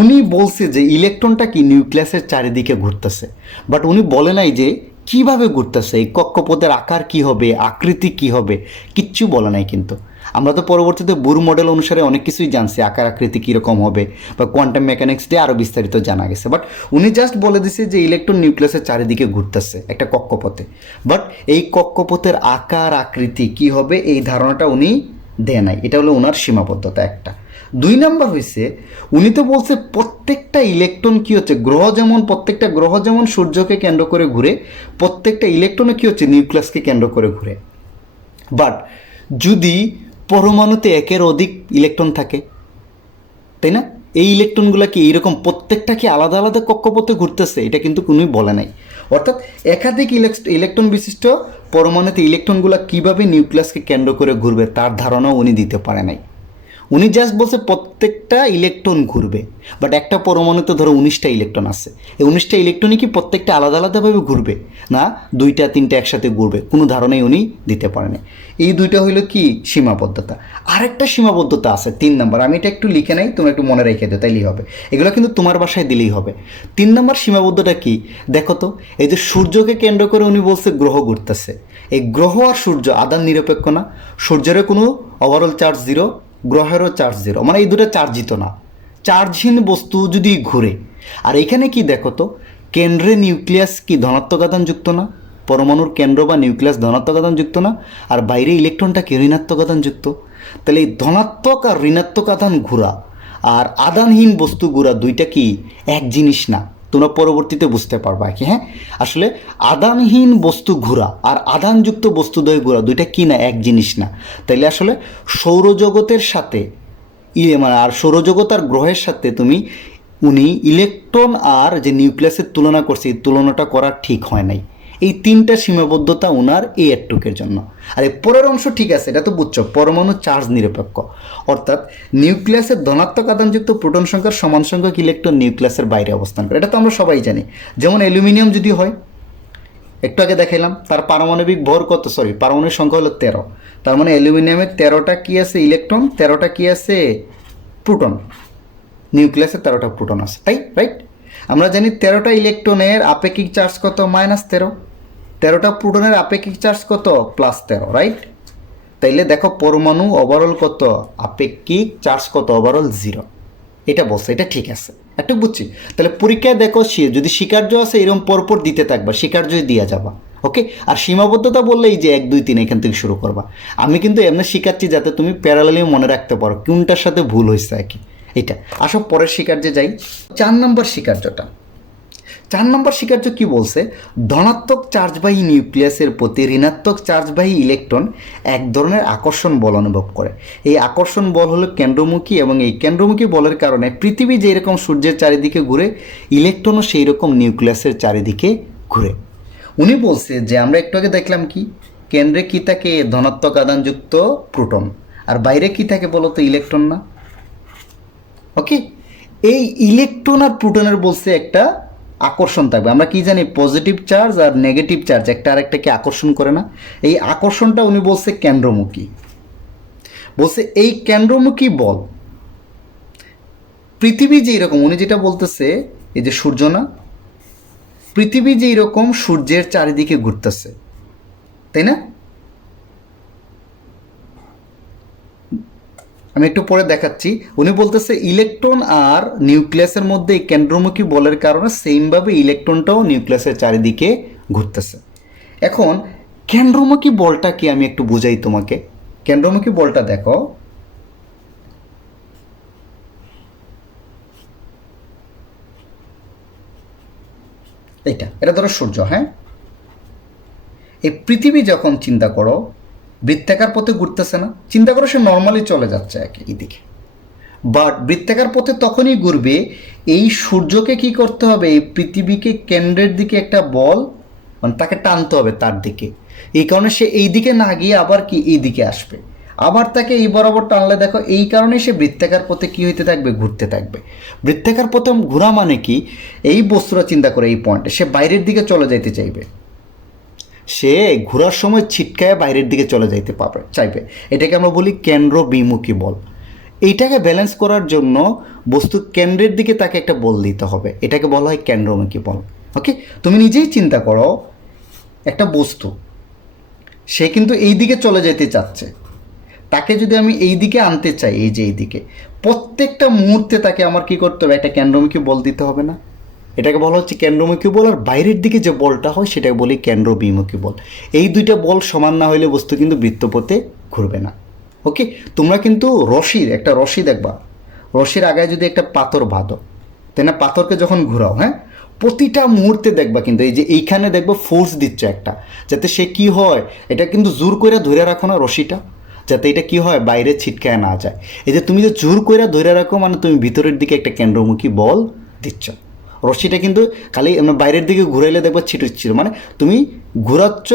উনি বলছে যে ইলেকট্রনটা কি নিউক্লিয়াসের চারিদিকে ঘুরতেছে, বাট উনি বলে নাই যে কিভাবে ঘুরতেছে, এই কক্ষপথের আকার কি হবে, আকৃতি কি হবে, কিচ্ছু বলে নাই। কিন্তু আমরা তো পরবর্তীতে বুর মডেল অনুসারে অনেক কিছুই জানছি, আকার আকৃতি কীরকম হবে, বা কোয়ান্টাম মেকানিক্স দিয়ে আরও বিস্তারিত জানা গেছে। বাট উনি জাস্ট বলে দিছে যে ইলেকট্রন নিউক্লিয়াসের চারিদিকে ঘুরতেছে একটা কক্ষপথে, বাট এই কক্ষপথের আকার আকৃতি কি হবে এই ধারণাটা উনি দেয় নাই। এটা হলো ওনার সীমাবদ্ধতা একটা। 2 নাম্বার হয়েছে, উনি তো বলছে প্রত্যেকটা ইলেকট্রন কি হচ্ছে, প্রত্যেকটা গ্রহ যেমন সূর্যকে কেন্দ্র করে ঘুরে, প্রত্যেকটা ইলেকট্রনও কি হচ্ছে নিউক্লিয়াসকে কেন্দ্র করে ঘুরে। বাট যদি পরমাণুতে একের অধিক ইলেকট্রন থাকে, তাই না, এই ইলেকট্রনগুলো কি এইরকম প্রত্যেকটা কি আলাদা আলাদা কক্ষপথে ঘুরতেছে, এটা কিন্তু কোনোই বলে নাই। অর্থাৎ একাধিক ইলেকট্রন বিশিষ্ট পরমাণুতে ইলেকট্রনগুলো কীভাবে নিউক্লিয়াসকে কেন্দ্র করে ঘুরবে তার ধারণাও উনি দিতে পারে নাই। উনি জাস্ট বলছে প্রত্যেকটা ইলেকট্রন ঘুরবে, বাট একটা পরমাণুতে ধরো 19টা ইলেকট্রন আছে, এই 19টা ইলেকট্রনই কি প্রত্যেকটা আলাদা আলাদাভাবে ঘুরবে, না 2টা 3টা একসাথে ঘুরবে, কোনো ধারণাই উনি দিতে পারেন। এই দুইটা হইল কি সীমাবদ্ধতা। আরেকটা সীমাবদ্ধতা আছে 3 নাম্বার, আমি এটা একটু লিখে নাই, তুমি একটু মনে রেখে দিও, তাইলেই হবে। এগুলো কিন্তু তোমার বাসায় দিলেই হবে। 3 নাম্বার সীমাবদ্ধতা কি দেখো তো, এই যে সূর্যকে কেন্দ্র করে উনি বলছে গ্রহ ঘুরতেছে, এই গ্রহ আর সূর্য আদান নিরপেক্ষ না, সূর্যের কোনো ওভারঅল চার্জ 0, গ্রহেরও চার্জ 0, মানে এই দুটো চার্জিত না, চার্জহীন বস্তু যদি ঘুরে। আর এখানে কি দেখো তো, কেন্দ্রে নিউক্লিয়াস কি ধনাত্মক আধান যুক্ত না, পরমাণুর কেন্দ্র বা নিউক্লিয়াস ধনাত্মক আধান যুক্ত না, আর বাইরে ইলেকট্রনটা কি ঋণাত্মক আধান যুক্ত। তাহলে এই ধনাত্মক আর ঋণাত্মক আধান ঘোরা আর আধানহীন বস্তু ঘোরা দুইটা কি এক জিনিস না, তোমরা পরবর্তীতে বুঝতে পারবা কি। হ্যাঁ, আসলে আধানহীন বস্তু ঘোরা আর আধানযুক্ত বস্তুদ্বয় ঘোরা দুইটা কি না, এক জিনিস না। তাইলে আসলে সৌরজগতের সাথে মানে আর সৌরজগৎ আর গ্রহের সাথে উনি ইলেকট্রন আর যে নিউক্লিয়াসের তুলনা করছে, এই তুলনাটা করা ঠিক হয় নাই। এই 3টা সীমাবদ্ধতা ওনার এই একটুকের জন্য। আর এই পরের অংশ ঠিক আছে, এটা তো বুঝছো, পরমাণু চার্জ নিরপেক্ষ, অর্থাৎ নিউক্লিয়াসের ধনাত্মক আধানযুক্ত প্রোটন সংখ্যার সমান সংখ্যক ইলেকট্রন নিউক্লিয়াসের বাইরে অবস্থান করে, এটা তো আমরা সবাই জানি। যেমন অ্যালুমিনিয়াম যদি হয়, একটু আগে দেখাইলাম, তার পারমাণবিক ভর কত, পারমাণবিক সংখ্যা হলো 13, তার মানে অ্যালুমিনিয়ামের 13টা কি আছে ইলেকট্রন, 13টা কি আছে প্রোটন, নিউক্লিয়াসে 13টা প্রোটন আছে, তাই রাইট। আমরা জানি 13টা ইলেকট্রনের আপেক্ষিক চার্জ কত, -13, 13টা প্রোটনের আপেক্ষিক চার্জ কত, +13, রাইট। তাইলে দেখো পরমাণু ওভারঅল কত, আপেক্ষিক চার্জ কত, ওভারঅল 0, এটা বলছে, এটা ঠিক আছে, একটু বুঝছি। তাহলে পরীক্ষায় দেখো যদি স্বীকার্য আছে এরকম পরপর দিতে থাকবা, স্বীকার্যই দিয়া যাবা, ওকে। আর সীমাবদ্ধতা বললেই যে 1 2 3 এখান থেকে শুরু করবা। আমি কিন্তু এমনি শিখাচ্ছি যাতে তুমি প্যারালালি মনে রাখতে পারো কোনটার সাথে ভুল হয়েছে আর কি। এটা আসো পরের স্বীকার্যে যাই। 4 নম্বর স্বীকার্যটা, 4 নম্বর স্বীকার্য কি বলছে, ধনাত্মক চার্জবাহী নিউক্লিয়াসের প্রতি ঋণাত্মক চার্জবাহী ইলেকট্রন এক ধরনের আকর্ষণ বল অনুভব করে। এই আকর্ষণ বল হলো কেন্দ্রমুখী, এবং এই কেন্দ্রমুখী বলের কারণে পৃথিবী যেরকম সূর্যের চারিদিকে ঘুরে, ইলেকট্রনও সেই রকম নিউক্লিয়াসের চারিদিকে ঘুরে। উনি বলছে যে আমরা একটু আগে দেখলাম কি, কেন্দ্রে কি থাকে, ধনাত্মক আধানযুক্ত প্রোটন, আর বাইরে কি থাকে বলো তো, ইলেকট্রন না, ওকে। এই ইলেকট্রন আর প্রোটনের বলছে একটা আকর্ষণ থাকবে। আমরা কি জানি, পজিটিভ চার্জ আর নেগেটিভ চার্জ একটা আরেকটাকে আকর্ষণ করে না, এই আকর্ষণটা উনি বলছে কেন্দ্রমুখী। বলছে এই কেন্দ্রমুখী বল পৃথিবী যে এরকম, উনি যেটা বলতেছে এই যে সূর্য না, পৃথিবী যে এরকম সূর্যের চারিদিকে ঘুরতেছে, তাই না। আমি একটু পরে দেখাচ্ছি। উনি বলতেছে ইলেকট্রন আর নিউক্লিয়াসের মধ্যে এই কেন্দ্রমুখী বলের কারণে সেমভাবে ইলেকট্রনটাও নিউক্লিয়াসের চারিদিকে ঘুরতেছে। এখন কেন্দ্রমুখী বলটা কি আমি একটু বুঝাই তোমাকে। কেন্দ্রমুখী বলটা দেখো, এটা ধরো সূর্য, হ্যাঁ। এই পৃথিবী যখন চিন্তা করো বৃত্তাকার পথে ঘুরতেছে না, চিন্তা করো সে নর্মালি চলে যাচ্ছে এইদিকে, বাট বৃত্তাকার পথে তখনই ঘুরবে এই সূর্যকে কি করতে হবে, এই পৃথিবীকে কেন্দ্রের দিকে একটা বল, মানে তাকে টানতে হবে তার দিকে, এই কারণে সে এই দিকে না গিয়ে আবার কি এই দিকে আসবে। আবার তাকে এই বরাবর টানলে দেখো এই কারণে সে বৃত্তাকার পথে কী হইতে থাকবে, ঘুরতে থাকবে। বৃত্তাকার পথে ঘোরা মানে কি, এই বস্তুটা চিন্তা করে এই পয়েন্টে সে বাইরের দিকে চলে যাইতে চাইবে, সে ঘোরার সময় ছিটকায় বাইরের দিকে চলে যাইতে পারবে চাইবে, এটাকে আমরা বলি কেন্দ্র বিমুখী বল। এইটাকে ব্যালেন্স করার জন্য বস্তু কেন্দ্রের দিকে তাকে একটা বল দিতে হবে, এটাকে বলা হয় কেন্দ্রমুখী বল। ওকে, তুমি নিজেই চিন্তা করো, একটা বস্তু সে কিন্তু এই দিকে চলে যেতে চাচ্ছে, তাকে যদি আমি এই দিকে আনতে চাই, এই যে এই দিকে, প্রত্যেকটা মুহূর্তে তাকে আমার কি করতে হবে, একটা কেন্দ্রমুখী বল দিতে হবে না? এটাকে বলা হচ্ছে কেন্দ্রমুখী বল। আর বাইরের দিকে যে বলটা হয় সেটাকে বলি কেন্দ্র বিমুখী বল। এই দুইটা বল সমান না হলে বস্তু কিন্তু বৃত্তপথে ঘুরবে না। ওকে, তোমরা কিন্তু একটা রশি দেখবা, রশির আগায় যদি একটা পাথর বাঁধো, তাই না, পাথরকে যখন ঘুরাও, হ্যাঁ, প্রতিটা মুহূর্তে দেখবা কিন্তু এই যে এইখানে দেখবো ফোর্স দিচ্ছে একটা, যাতে সে কি হয়, এটা কিন্তু জোর করে ধরে রাখো না রশিটা, যাতে এটা কি হয়, বাইরে ছিটকায় না যায়। এই যে তুমি যে জোর করে ধরে রাখো মানে তুমি ভিতরের দিকে একটা কেন্দ্রমুখী বল দিচ্ছ। রশিটা কিন্তু খালি বাইরের দিকে ঘুরাইলে দেখবা ছিটছিল, মানে তুমি ঘুরাচ্ছ,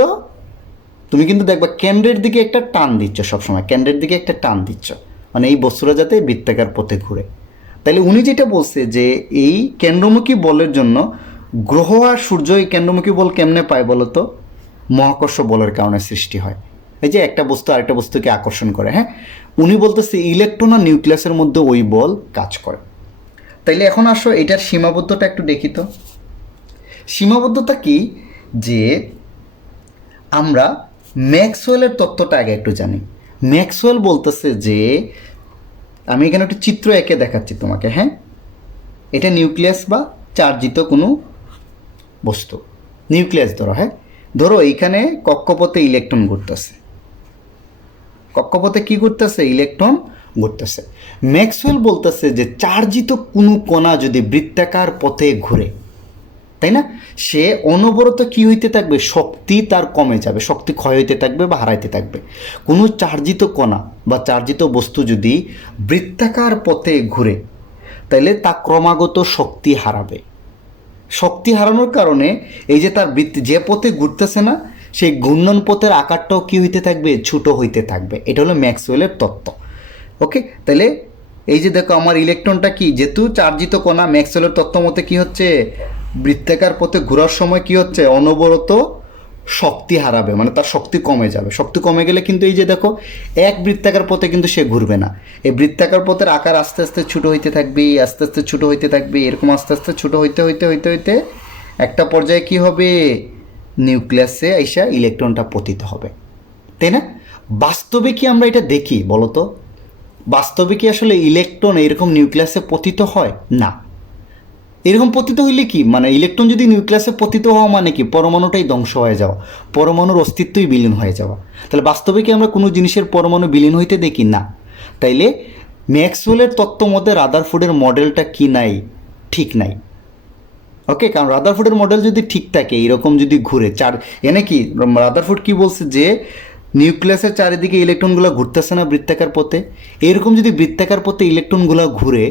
তুমি কিন্তু দেখবা কেন্দ্রের দিকে একটা টান দিচ্ছ, সবসময় কেন্দ্রের দিকে একটা টান দিচ্ছ, মানে এই বস্তুটা যাতে বৃত্তাকার পথে ঘুরে। তাইলে উনি যেটা বলছে যে এই কেন্দ্রমুখী বলের জন্য গ্রহ আর সূর্য এই কেন্দ্রমুখী বল কেমনে পায় বলো তো? মহাকর্ষ বলের কারণে সৃষ্টি হয়। এই যে একটা বস্তু আরেকটা বস্তুকে আকর্ষণ করে, হ্যাঁ, উনি বলতেছে ইলেকট্রন আর নিউক্লিয়াসের মধ্যে ওই বল কাজ করে। তাইলে এখন আসো এটার সীমাবদ্ধতা একটু দেখি তো। সীমাবদ্ধতা কি, যে আমরা ম্যাক্সওয়েলের তত্ত্বটা আগে একটু জানি। ম্যাক্সওয়েল বলতেছে যে, আমি এখানে একটু চিত্র এঁকে দেখাচ্ছি তোমাকে, হ্যাঁ, এটা নিউক্লিয়াস বা চার্জিত কোনো বস্তু, নিউক্লিয়াস ধরো, হ্যাঁ, ধরো এইখানে কক্ষপথে ইলেকট্রন ঘুরতেছে, কক্ষপথে কি ঘুরতেছে, ইলেকট্রন ঘুরতেছে। ম্যাক্সওয়েল বলতেছে যে চার্জিত কোনো কণা যদি বৃত্তাকার পথে ঘুরে, তাই না, সে অনবরত কি হইতে থাকবে, শক্তি তার কমে যাবে, শক্তি ক্ষয় হইতে থাকবে বা হারাইতে থাকবে। কোনো চার্জিত কণা বা চার্জিত বস্তু যদি বৃত্তাকার পথে ঘুরে, তাহলে তা ক্রমাগত শক্তি হারাবে। শক্তি হারানোর কারণে এই যে তার যে পথে ঘুরতেছে না, সেই ঘূর্ণন পথের আকারটাও কি হইতে থাকবে, ছোট হইতে থাকবে। এটা হলো ম্যাক্সওয়েলের তত্ত্ব। ওকে, তাহলে এই যে দেখো আমার ইলেকট্রনটা কি, যেহেতু চার্জিত কণা, ম্যাক্সওয়েলের তত্ত্ব মতে কি হচ্ছে, বৃত্তাকার পথে ঘোরার সময় কি হচ্ছে, অনবরত শক্তি হারাবে, মানে তার শক্তি কমে যাবে। শক্তি কমে গেলে কিন্তু এই যে দেখো এক বৃত্তাকার পথে কিন্তু সে ঘুরবে না, এই বৃত্তাকার পথের আকার আস্তে আস্তে ছোটো হইতে থাকবে, আস্তে আস্তে ছোটো হইতে থাকবে, এরকম আস্তে আস্তে ছোটো হইতে হইতে হইতে হইতে একটা পর্যায়ে কি হবে, নিউক্লিয়াসে আইসা ইলেকট্রনটা পতিত হবে, তাই না? বাস্তবে কি আমরা এটা দেখি বলো তো? বাস্তবে কি আসলে ইলেকট্রন এরকম নিউক্লিয়াসে পতিত হয় না? এরকম পতিত হইলে কি, মানে ইলেকট্রন যদি নিউক্লিয়াসে পতিত হওয়া মানে কি, পরমাণুটাই ধ্বংস হয়ে যাওয়া, পরমাণুর অস্তিত্বই বিলীন হয়ে যাওয়া। তাহলে বাস্তবে কি আমরা কোনো জিনিসের পরমাণু বিলীন হইতে দেখি না? তাইলে ম্যাক্সওয়েলের তত্ত্ব মতে রাদারফোর্ডের মডেলটা কি নাই, ঠিক নাই। ওকে, কারণ রাদারফোর্ডের মডেল যদি ঠিক থাকে, এরকম যদি ঘুরে এনে কি রাদারফোর্ড কি বলছে, যে নিউক্লিয়াসের চারিদিকে ইলেকট্রনগুলো ঘুরতেছে না বৃত্তাকার পথে, এরকম যদি বৃত্তাকার পথে ইলেকট্রনগুলো ঘুরে,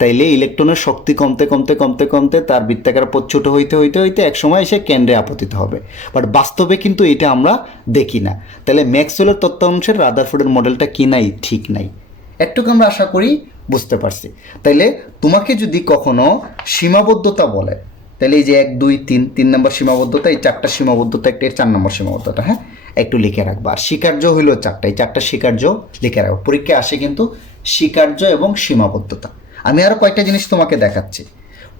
তাইলে ইলেকট্রনের শক্তি কমতে কমতে কমতে কমতে তার বৃত্তাকার পথ ছোটো হইতে হইতে হইতে একসময় এসে কেন্দ্রে আপতিত হবে। বাট বাস্তবে কিন্তু এটা আমরা দেখি না। তাহলে ম্যাক্সওয়েলের তত্ত্ব অনুসারে রাদারফোর্ডের মডেলটা কি নাই, ঠিক নাই। একটুকু আমরা আশা করি বুঝতে পারছি। তাইলে তোমাকে যদি কখনো সীমাবদ্ধতা বলে, তাহলে এই যে 1 2 3 3 নম্বর সীমাবদ্ধতা, এই 4টা সীমাবদ্ধতা, একটা 4 নম্বর সীমাবদ্ধতা, হ্যাঁ, একটু লিখে রাখবা। আর স্বীকার্য হইল 4টা, এই 4টা স্বীকার্য লিখে রাখবো। পরীক্ষায় আসে কিন্তু স্বীকার্য এবং সীমাবদ্ধতা। আমি আরও কয়েকটা জিনিস তোমাকে দেখাচ্ছি।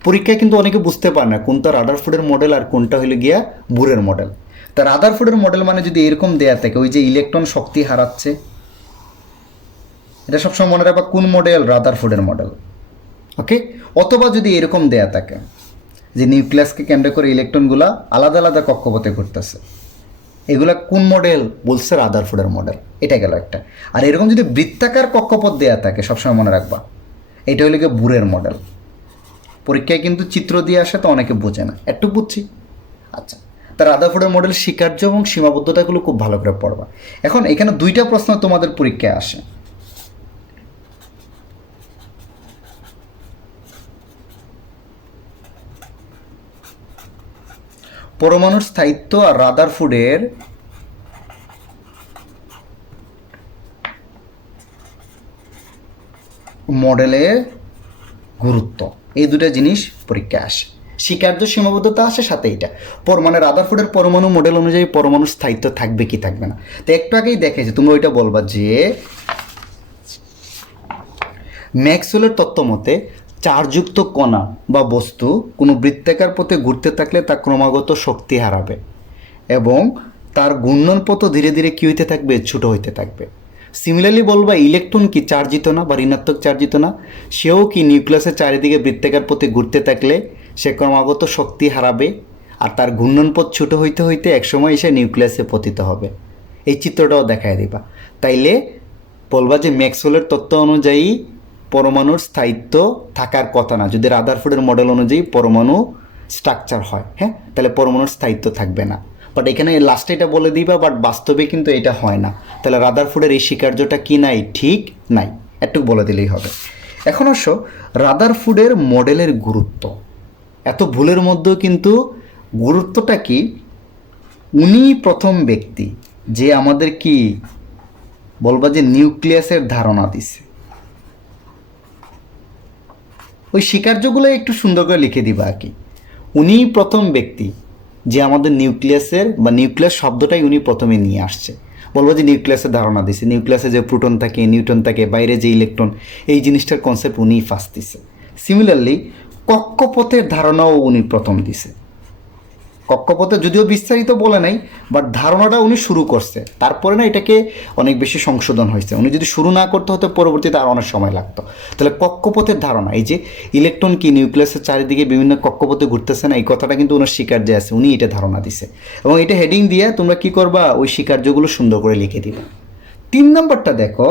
পরীক্ষায় কিন্তু অনেকে বুঝতে পারে না কোনটা রাদারফোর্ডের মডেল আর কোনটা হইল গিয়া বুরের মডেল। তা রাদারফোর্ডের মডেল মানে যদি এরকম দেয়া থাকে, ওই যে ইলেকট্রন শক্তি হারাচ্ছে, এটা সবসময় মনে রাখবা কোন মডেল, রাদারফোর্ডের মডেল। ওকে, অথবা যদি এরকম দেয়া থাকে যে নিউক্লিয়াসকে কেন্দ্র করে ইলেকট্রনগুলা আলাদা আলাদা কক্ষপথে ঘুরতেছে, এগুলা কোন মডেল বলছে, রাদারফোর্ডের মডেল। এটা গেল একটা। আর এরকম যদি বৃত্তাকার কক্ষপথ দেয়া থাকে, সবসময় মনে রাখবা এটা হলো গিয়ে বুরের মডেল। পরীক্ষায় কিন্তু চিত্র দিয়ে আসে, তো অনেকে বোঝে না, একটু বুঝছি। আচ্ছা, তা রাদারফোর্ডের মডেল স্বীকার্য এবং সীমাবদ্ধতাগুলো খুব ভালো করে পড়বা। এখন এখানে 2টা প্রশ্ন তোমাদের পরীক্ষায় আসে। পরমাণুর স্থায়িত্ব আর রাদারফোর্ডের মডেলের গুরুত্ব, এই দুটো জিনিস পরীক্ষা আসে। স্বীকার্য সীমাবদ্ধতা আসে সাথে এটা মানে রাদারফোর্ডের পরমাণু মডেল অনুযায়ী পরমাণুর স্থায়িত্ব থাকবে কি থাকবে না। তো একটু আগেই দেখেছি, তোমরা ওইটা বলবা যে ম্যাক্সওয়েলের তত্ত্ব মতে চার্জযুক্ত কণা বা বস্তু কোনো বৃত্তাকার পথে ঘুরতে থাকলে তা ক্রমাগত শক্তি হারাবে এবং তার ঘূর্ণন পথও ধীরে ধীরে কী হইতে থাকবে, ছোটো হইতে থাকবে। সিমিলারলি বলবা ইলেকট্রন কি চার্জিত না বা ঋণাত্মক চার্জিত না, সেও কি নিউক্লিয়াসের চারিদিকে বৃত্তাকার পথে ঘুরতে থাকলে সে ক্রমাগত শক্তি হারাবে আর তার ঘূর্ণন পথ ছোটো হইতে হইতে একসময় এসে নিউক্লিয়াসে পতিত হবে। এই চিত্রটাও দেখায় দিবা। তাইলে বলবা যে ম্যাক্সওয়েলের তত্ত্ব অনুযায়ী পরমাণুর স্থায়িত্ব থাকার কথা না, যদি রাদারফোর্ডের মডেল অনুযায়ী পরমাণু স্ট্রাকচার হয়, হ্যাঁ, তাহলে পরমাণুর স্থায়িত্ব থাকবে না। বাট এখানে লাস্টে এটা বলে দিবা, বাট বাস্তবে কিন্তু এটা হয় না। তাহলে রাদারফোর্ডের এই স্বীকার্যটা কি নাই, ঠিক নাই, একটু বলে দিলেই হবে। এখন অবশ্য রাদারফোর্ডের মডেলের গুরুত্ব, এত ভুলের মধ্যেও কিন্তু গুরুত্বটা কি, উনি প্রথম ব্যক্তি যে আমাদের কি বলবা যে নিউক্লিয়াসের ধারণা দিছে। ওই স্বীকার্যগুলো একটু সুন্দর করে লিখে দিবা আর কি। উনি প্রথম ব্যক্তি যে আমাদের নিউক্লিয়াসের বা নিউক্লিয়াস শব্দটাই উনি প্রথমে নিয়ে আসছে। বলবো যে নিউক্লিয়াসের ধারণা দিছে, নিউক্লিয়াসে যে প্রোটন থাকে, নিউট্রন থাকে, বাইরে যে ইলেকট্রন, এই জিনিসটার কনসেপ্ট উনিই ফার্স্ট দিছে। সিমিলারলি কক্ষপথের ধারণাও উনি প্রথম দিছে। কক্ষপথে যদিও বিস্তারিত বলে নাই, বাট ধারণাটা উনি শুরু করছে, তারপরে না এটাকে অনেক বেশি সংশোধন হয়েছে। উনি যদি শুরু না করতে হতো পরবর্তীতে আর অনেক সময় লাগতো। তাহলে কক্ষপথের ধারণা, এই যে ইলেকট্রন কি নিউক্লিয়াসের চারিদিকে বিভিন্ন কক্ষপথে ঘুরতেছে না, এই কথাটা কিন্তু ওনার স্বীকার্য আছে, উনি এটা ধারণা দিছে। এবং এটা হেডিং দিয়ে তোমরা কি করবা, ওই স্বীকার্যগুলো সুন্দর করে লিখে দিবা। 3 নম্বরটা দেখো,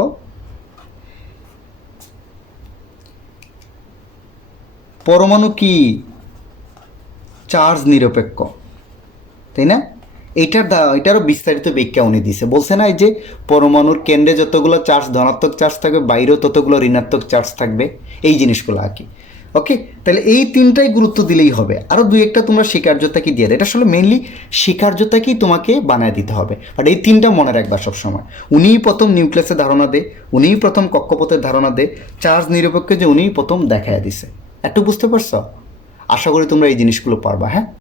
পরমাণু কি চার্জ নিরপেক্ষ, তাই না? এটারও বিস্তারিত ব্যাখ্যা উনি দিছে। বলছে না এই যে পরমাণুর কেন্দ্রে যতগুলো চার্জ ধনাত্মক চার্জ থাকবে, বাইরেও ততগুলো ঋণাত্মক চার্জ থাকবে, এই জিনিসগুলো আর কি। ওকে, তাহলে এই 3টাই গুরুত্ব দিলেই হবে। আরও 2-1টা তোমরা স্বীকার্যতা কি দিয়ে দেয়, এটা আসলে মেনলি স্বীকার্যতাকেই তোমাকে বানায় দিতে হবে। বাট এই 3টা মনে রাখবা সবসময়। উনিই প্রথম নিউক্লিয়াসের ধারণা দে, উনিই প্রথম কক্ষপথের ধারণা দে, চার্জ নিরপেক্ষ যে উনিই প্রথম দেখায় দিছে। একটু বুঝতে পারছো? আশা করি তোমরা এই জিনিসগুলো পারবা। হ্যাঁ।